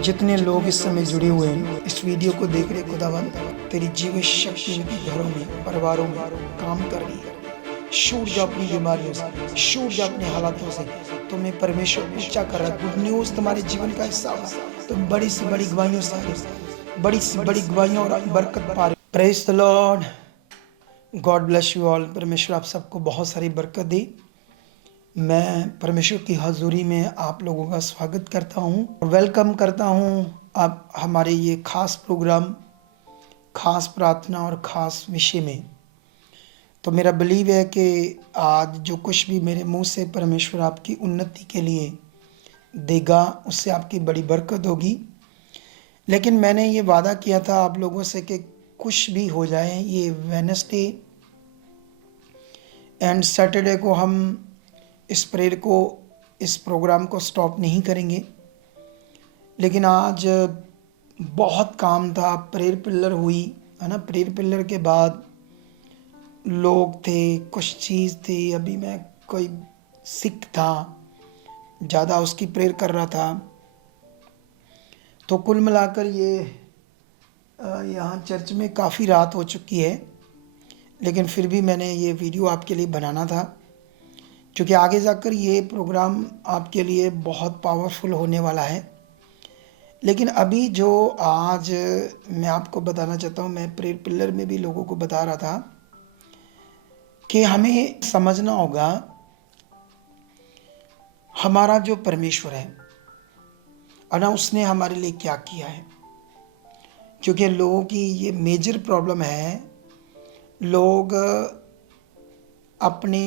जितने लोग इस समय जुड़े हुए हैं इस वीडियो को देख रहे खुदावंद, तेरी जीवित शक्ति उनके घरों में, परिवारों में काम कर रही है। छूट जाओ अपनी बीमारियों से, छूट जाओ अपने हालातों से। तुम्हें परमेश्वर ऊंचा कर रहा है। गुड न्यूज तुम्हारे जीवन का हिस्सा होगा। तुम बड़ी से बड़ी गवाहियों से बड़ी से बड़ी गवाहियों और बरकत पा रहे। Praise the Lord, God bless you all. परमेश्वर आप सबको बहुत सारी बरकत दे। मैं परमेश्वर की हजूरी में आप लोगों का स्वागत करता हूं, वेलकम करता हूं आप हमारे ये खास प्रोग्राम, खास प्रार्थना और खास विषय में। तो मेरा बिलीव है कि आज जो कुछ भी मेरे मुंह से परमेश्वर आपकी उन्नति के लिए देगा उससे आपकी बड़ी बरकत होगी। लेकिन मैंने ये वादा किया था आप लोगों से कि कुछ भी हो जाए, ये वेडनेसडे एंड सैटरडे को हम इस प्रेयर को, इस प्रोग्राम को स्टॉप नहीं करेंगे। लेकिन आज बहुत काम था। प्रेयर पिलर हुई है ना। प्रेयर पिलर के बाद लोग थे, कुछ चीज़ थी। अभी मैं कोई सिक था, ज़्यादा उसकी प्रेयर कर रहा था। तो कुल मिलाकर ये यहाँ चर्च में काफ़ी रात हो चुकी है। लेकिन फिर भी मैंने ये वीडियो आपके लिए बनाना था, क्योंकि आगे जाकर ये प्रोग्राम आपके लिए बहुत पावरफुल होने वाला है। लेकिन अभी जो आज मैं आपको बताना चाहता हूँ, मैं प्रेयर पिलर में भी लोगों को बता रहा था कि हमें समझना होगा हमारा जो परमेश्वर है ना, उसने हमारे लिए क्या किया है। क्योंकि लोगों की ये मेजर प्रॉब्लम है, लोग अपने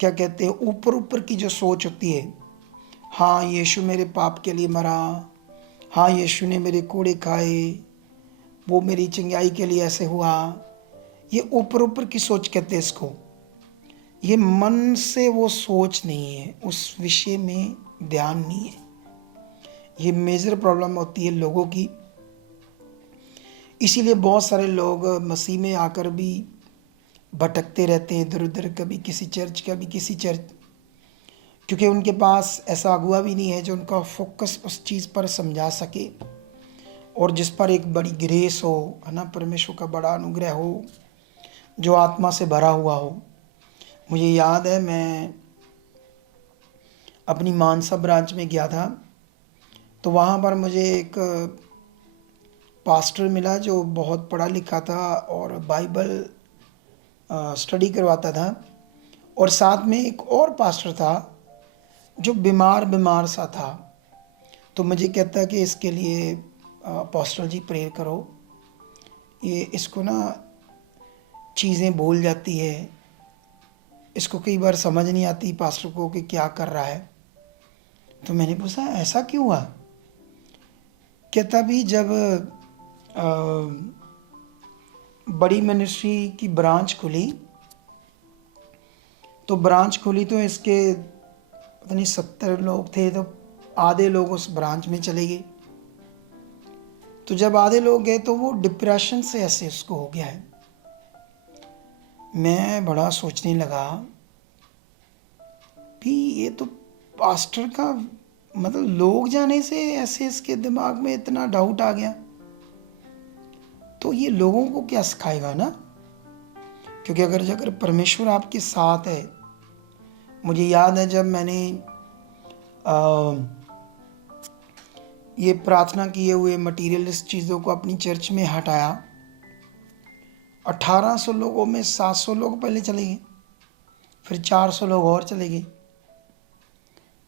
क्या कहते हैं ऊपर ऊपर की जो सोच होती है, हाँ यीशु मेरे पाप के लिए मरा, हाँ यीशु ने मेरे कोड़े खाए, वो मेरी चंगाई के लिए ऐसे हुआ। ये ऊपर ऊपर की सोच कहते हैं इसको। ये मन से वो सोच नहीं है, उस विषय में ध्यान नहीं है। ये मेजर प्रॉब्लम होती है लोगों की। इसीलिए बहुत सारे लोग मसीह में आकर भी भटकते रहते हैं इधर उधर, कभी किसी चर्च कभी किसी चर्च, क्योंकि उनके पास ऐसा अगुआ भी नहीं है जो उनका फोकस उस चीज़ पर समझा सके और जिस पर एक बड़ी ग्रेस हो, है ना, परमेश्वर का बड़ा अनुग्रह हो, जो आत्मा से भरा हुआ हो। मुझे याद है मैं अपनी मानसा ब्रांच में गया था, तो वहाँ पर मुझे एक पास्टर मिला जो बहुत पढ़ा लिखा था और बाइबल स्टडी करवाता था। और साथ में एक और पास्टर था जो बीमार सा था। तो मुझे कहता कि इसके लिए पास्टर जी प्रेयर करो, ये इसको ना चीज़ें भूल जाती है, इसको कई बार समझ नहीं आती पास्टर को कि क्या कर रहा है। तो मैंने पूछा ऐसा क्यों हुआ। कहता भी जब बड़ी मिनिस्ट्री की ब्रांच खुली, तो इसके पता नहीं 70 लोग थे, तो आधे लोग उस ब्रांच में चले गए। तो जब आधे लोग गए तो वो डिप्रेशन से ऐसे उसको हो गया है। मैं बड़ा सोचने लगा भी ये तो पास्टर का मतलब लोग जाने से ऐसे इसके दिमाग में इतना डाउट आ गया, तो ये लोगों को क्या सिखाएगा ना। क्योंकि अगर परमेश्वर आपके साथ है। मुझे याद है जब मैंने ये प्रार्थना किए हुए मटीरियलिस्ट चीज़ों को अपनी चर्च में हटाया, 1800 लोगों में 700 लोग पहले चले गए, फिर 400 लोग और चले गए,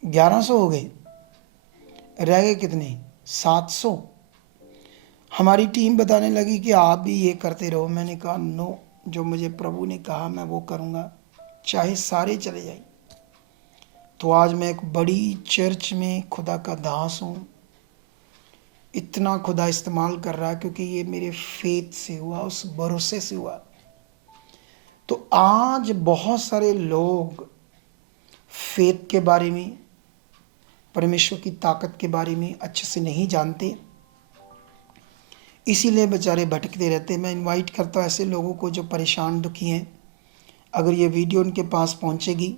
1100 हो गए, रह गए कितने, 700। हमारी टीम बताने लगी कि आप भी ये करते रहो। मैंने कहा नो, जो मुझे प्रभु ने कहा मैं वो करूँगा, चाहे सारे चले जाए। तो आज मैं एक बड़ी चर्च में खुदा का दास हूँ। इतना खुदा इस्तेमाल कर रहा है क्योंकि ये मेरे फेथ से हुआ, उस भरोसे से हुआ। तो आज बहुत सारे लोग फेथ के बारे में, परमेश्वर की ताकत के बारे में अच्छे से नहीं जानते, इसीलिए बेचारे भटकते रहते। मैं इनवाइट करता हूँ ऐसे लोगों को जो परेशान दुखी हैं, अगर ये वीडियो उनके पास पहुँचेगी,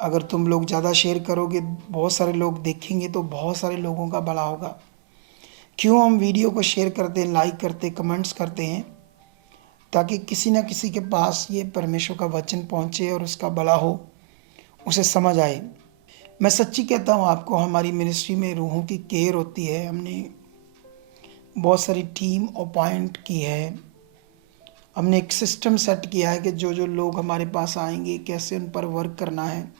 अगर तुम लोग ज़्यादा शेयर करोगे, बहुत सारे लोग देखेंगे तो बहुत सारे लोगों का भला होगा। क्यों हम वीडियो को शेयर करते हैं, लाइक करते हैं, कमेंट्स करते हैं? ताकि किसी न किसी के पास ये परमेश्वर का वचन पहुँचे और उसका भला हो, उसे समझ आए। मैं सच्ची कहता हूँ आपको, हमारी मिनिस्ट्री में रूहों की केयर होती है। हमने बहुत सारी टीम अपॉइंट की है। हमने एक सिस्टम सेट किया है कि जो जो लोग हमारे पास आएंगे कैसे उन पर वर्क करना है।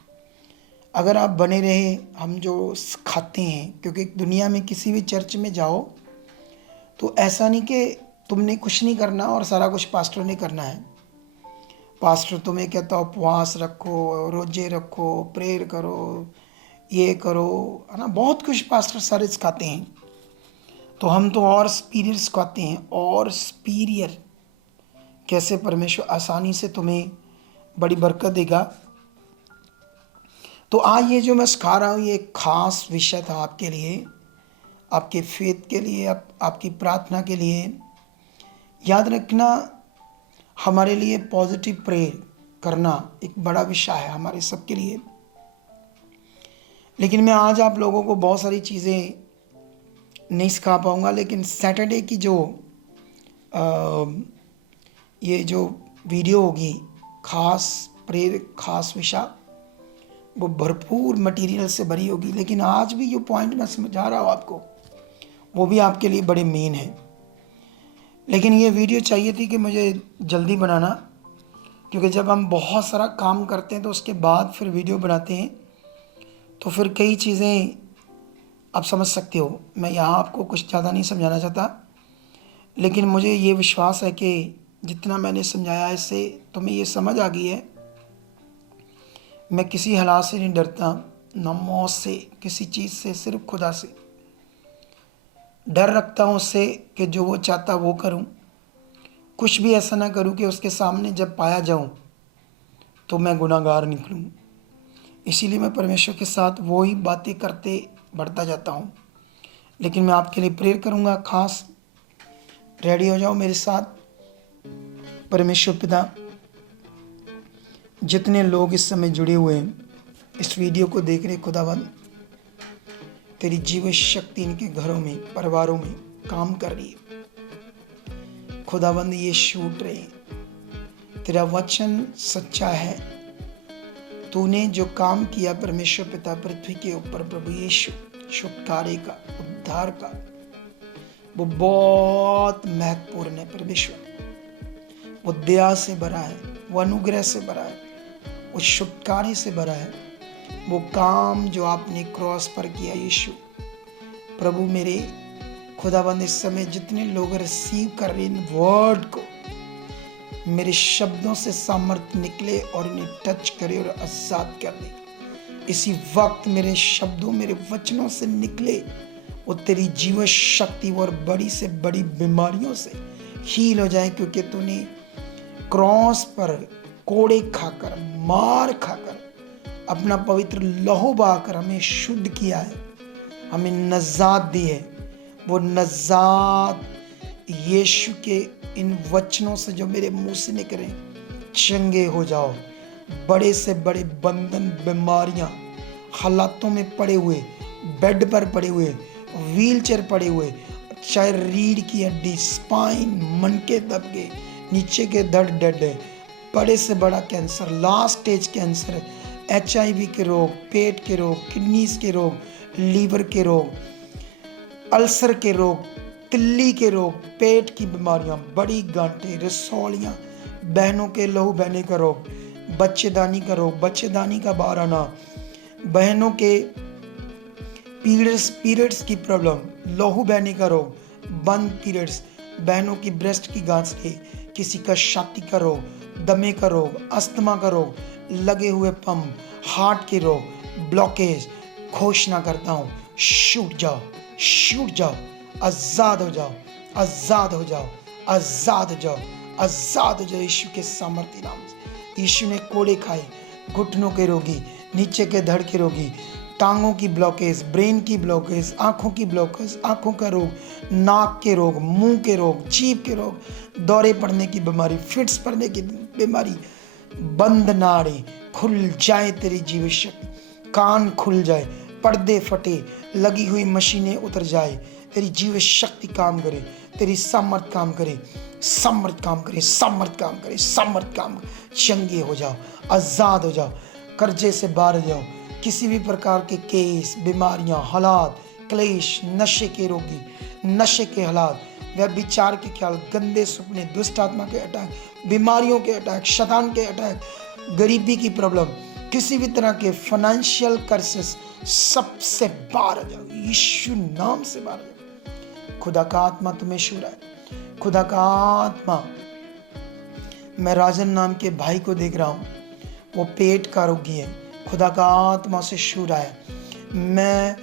अगर आप बने रहे, हम जो सिखाते हैं, क्योंकि दुनिया में किसी भी चर्च में जाओ तो ऐसा नहीं कि तुमने कुछ नहीं करना और सारा कुछ पास्टर ने करना है। पास्टर तुम्हें कहता हो उपवास रखो, रोजे रखो, प्रेयर करो, ये करो, है ना, बहुत कुछ पास्टर सारे सिखाते हैं। तो हम तो और सुपीरियर सिखाते हैं, और सुपीरियर कैसे परमेश्वर आसानी से तुम्हें बड़ी बरकत देगा। तो आज ये जो मैं सिखा रहा हूँ ये एक खास विषय था आपके लिए, आपके फेथ के लिए, आपकी प्रार्थना के लिए। याद रखना, हमारे लिए पॉजिटिव प्रेयर करना एक बड़ा विषय है हमारे सबके लिए। लेकिन मैं आज आप लोगों को बहुत सारी चीज़ें नहीं सिखा पाऊँगा, लेकिन सैटरडे की जो ये जो वीडियो होगी खास प्रेयर, खास विषय, वो भरपूर मटेरियल से भरी होगी। लेकिन आज भी जो पॉइंट मैं समझा रहा हूँ आपको, वो भी आपके लिए बड़े मेन है। लेकिन ये वीडियो चाहिए थी कि मुझे जल्दी बनाना, क्योंकि जब हम बहुत सारा काम करते हैं तो उसके बाद फिर वीडियो बनाते हैं तो फिर कई चीज़ें आप समझ सकते हो। मैं यहाँ आपको कुछ ज़्यादा नहीं समझाना चाहता, लेकिन मुझे ये विश्वास है कि जितना मैंने समझाया इससे तुम्हें ये समझ आ गई है। मैं किसी हालात से नहीं डरता, ना मौत से, किसी चीज़ से, सिर्फ खुदा से डर रखता हूँ उससे कि जो वो चाहता वो करूँ। कुछ भी ऐसा ना करूँ कि उसके सामने जब पाया जाऊँ तो मैं गुनाहगार निकलूँ। इसीलिए मैं परमेश्वर के साथ वो ही बातें करते बढ़ता जाता हूँ। लेकिन मैं आपके लिए प्रेयर करूँगा खास। रेडी हो जाओ मेरे साथ। परमेश्वर पिता, जितने लोग इस समय जुड़े हुए हैं, इस वीडियो को देख रहे, खुदावंद तेरी जीवन शक्ति इनके घरों में, परिवारों में काम कर रही है। खुदावंद ये छूट रहे, तेरा वचन सच्चा है। तूने जो काम किया परमेश्वर पिता पृथ्वी के ऊपर, प्रभु यीशु, छुटकारे का, उद्धार का, वो बहुत महत्वपूर्ण है परमेश्वर। वो दया से भरा है, वो अनुग्रह से भरा है, वो छुटकारे से भरा है। वो काम जो आपने क्रॉस पर किया यीशु, प्रभु मेरे खुदाबंद, इस समय जितने लोग रिसीव कर रहे हैं वर्ड को, मेरे शब्दों से सामर्थ्य निकले और इन्हें टच करे और आजाद कर दे। इसी वक्त मेरे शब्दों, मेरे वचनों से निकले वो तेरी जीवन शक्ति और बड़ी से बड़ी बीमारियों से हील हो जाए, क्योंकि तूने क्रॉस पर कोड़े खाकर, मार खाकर, अपना पवित्र लहू बहाकर हमें शुद्ध किया है, हमें नजात दी है। वो नजात यीशु के इन वचनों से जो मेरे मुंह से निकले, चंगे हो जाओ। बड़े से बड़े बंधन, बीमारियां, हालातों में पड़े हुए, बेड पर पड़े हुए, व्हील चेयर पड़े हुए, चाहे रीढ़ की हड्डी, स्पाइन, मन के दबके, नीचे के धड़ डेड है, बड़े से बड़ा cancer, last stage cancer, HIV के रोग, पेट के रोग, किडनीज के रोग, लीवर के रोग, अल्सर के रोग, तिल्ली के रोग, पेट की बीमारियां, बड़ी गांठें, रसौलियां, बहनों के लहू बहने का रोग, बच्चेदानी का रोग, बच्चेदानी का बाहर आना, बहनों के पीरियड्स की प्रॉब्लम, लहू बहने का रोग, बंद पीरियड्स, बहनों की ब्रेस्ट की गांठ, किसी का छाती का रोग, दमे का रोग, अस्थमा का रोग, लगे हुए पंप, हार्ट के रोग, ब्लॉकेज, घोषणा करता हूँ, छूट जाओ, छूट जाओ, आजाद हो जाओ, आजाद हो जाओ, आजाद हो जाओ, आजाद हो जाओ यीशु के सामर्थ्य नाम से। यीशु ने कोड़े खाए, घुटनों के रोगी, नीचे के धड़ के रोगी, टांगों की ब्लॉकेज, ब्रेन की ब्लॉकेज, आंखों की ब्लॉकेज, आंखों का रोग, नाक के रोग, मुंह के रोग, जीभ के रोग, दौरे पड़ने की बीमारी, फिट्स पड़ने की बीमारी, बंद नाड़े खुल जाए तेरी जीवित शक्ति, कान खुल जाए, पर्दे फटे, लगी हुई मशीनें उतर जाए, तेरी जीवित शक्ति काम करे, तेरी सामर्थ काम करे, सामर्थ काम करे, सामर्थ काम करे, सामर्थ काम करे। चंगे हो जाओ, आजाद हो जाओ, कर्जे से बाहर हो जाओ, किसी भी प्रकार के केस, बीमारियां, हालात, क्लेश, नशे के रोगी, नशे के हालात, व्यभिचार के ख्याल, गंदे सपने, दुष्ट आत्मा के अटैक, बीमारियों के अटैक, शैतान के अटैक, गरीबी की प्रॉब्लम, किसी भी तरह के फाइनेंशियल कर्सेस, सबसे बाहर आ जाओ, यीशु नाम से बाहर आ जाओ। खुदा का आत्मा तुम्हें छू रहा है, खुदा का आत्मा। मैं राजन नाम के भाई को देख रहा हूँ, वो पेट का रोगी है, खुदा का आत्मा से छू रहा है। मैं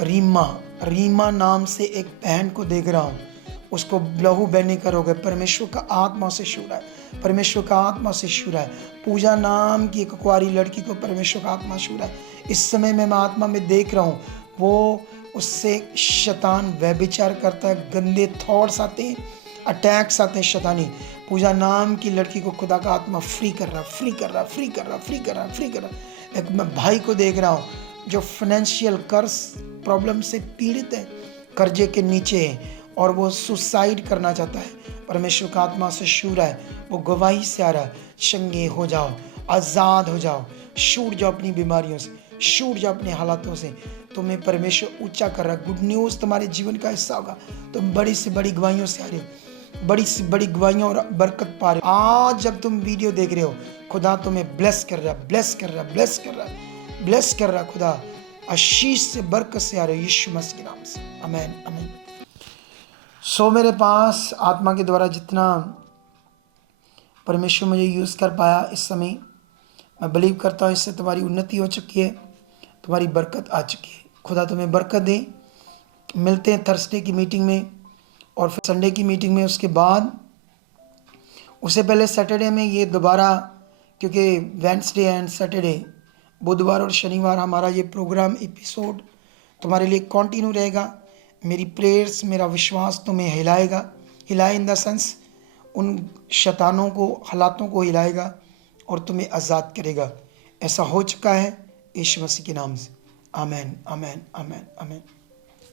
रीमा नाम से एक बहन को देख रहा हूँ, उसको लहू बहने का रोग है, परमेश्वर का आत्मा से छू रहा है, परमेश्वर का आत्मा से छू रहा है। पूजा नाम की एक कुंवारी लड़की को परमेश्वर का आत्मा छू रहा है। इस समय मैं आत्मा में देख रहा हूँ, वो उससे शैतान व्यभिचार करता है, गंदे थॉट्स आते हैं, अटैक्स आते हैं शैतानी। पूजा नाम की लड़की को खुदा का आत्मा फ्री कर रहा, फ्री कर रहा, फ्री कर रहा, फ्री कर रहा, फ्री कर रहा। एक मैं भाई को देख रहा हूँ जो फाइनेंशियल कर्ज प्रॉब्लम से पीड़ित है, कर्जे के नीचे है और वो सुसाइड करना चाहता है, परमेश्वर का आत्मा से छू रहा है, वो गवाही से आ रहा है। चंगे हो जाओ, आज़ाद हो जाओ, छूट जाओ अपनी बीमारियों से, छूट जाओ अपने हालातों से। तुम्हें परमेश्वर ऊंचा कर रहा है। गुड न्यूज़ तुम्हारे जीवन का हिस्सा होगा। तुम बड़ी से बड़ी गवाहियों से आ रहे हो, बड़ी से बड़ी गवाहियों और बरकत पा रहे हो। आज जब तुम वीडियो देख रहे हो, खुदा तुम्हें ब्लेस कर रहा है, ब्लेस कर रहा है, ब्लेस कर रहा है, ब्लेस कर रहा है। खुदा आशीष से बरकत से आ रहे हो, यीशु मसीह के नाम से, आमीन, आमीन। सो मेरे पास आत्मा के द्वारा जितना परमेश्वर मुझे यूज़ कर पाया इस समय, मैं बिलीव करता हूँ इससे तुम्हारी उन्नति हो चुकी है, तुम्हारी बरकत आ चुकी है। खुदा तुम्हें बरकत दे। मिलते हैं थर्सडे की मीटिंग में और फिर संडे की मीटिंग में। उसके बाद उससे पहले सैटरडे में ये दोबारा, क्योंकि वेडनेसडे एंड सैटरडे, बुधवार और शनिवार हमारा ये प्रोग्राम एपिसोड तुम्हारे लिए कंटिन्यू रहेगा। मेरी प्रेयर्स, मेरा विश्वास तुम्हें हिलाएगा, हिलाए इन द सेंस उन शैतानों को, हालातों को हिलाएगा और तुम्हें आज़ाद करेगा। ऐसा हो चुका है यीशु मसीह के नाम से, आमीन, आमीन, आमीन, आमीन।